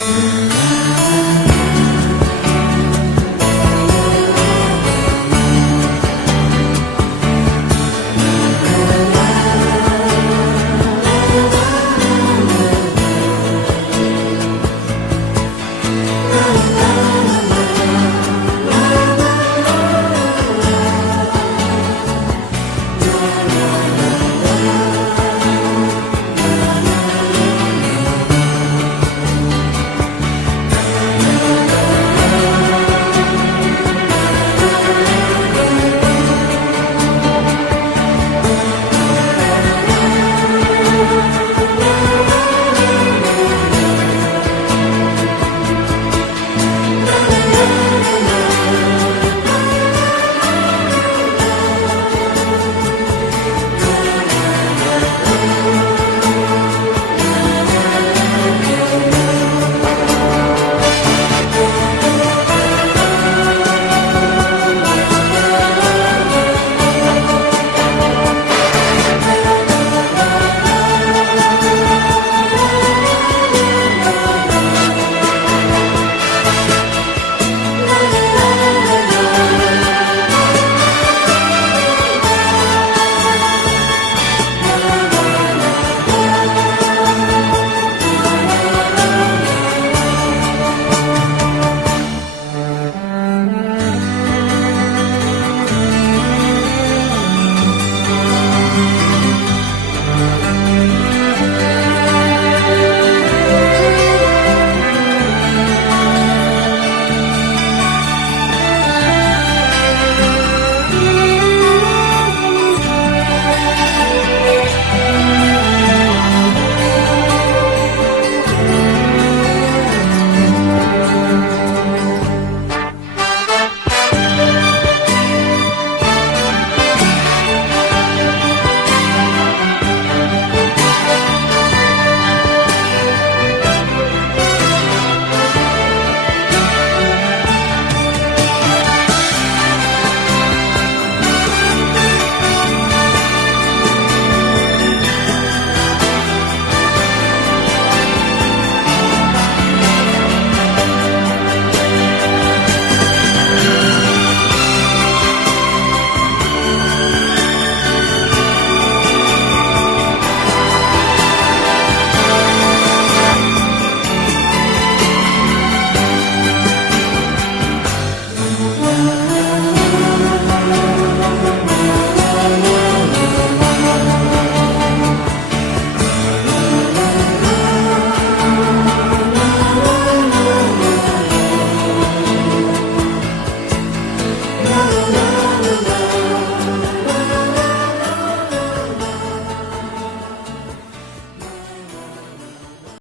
Mm-hmm.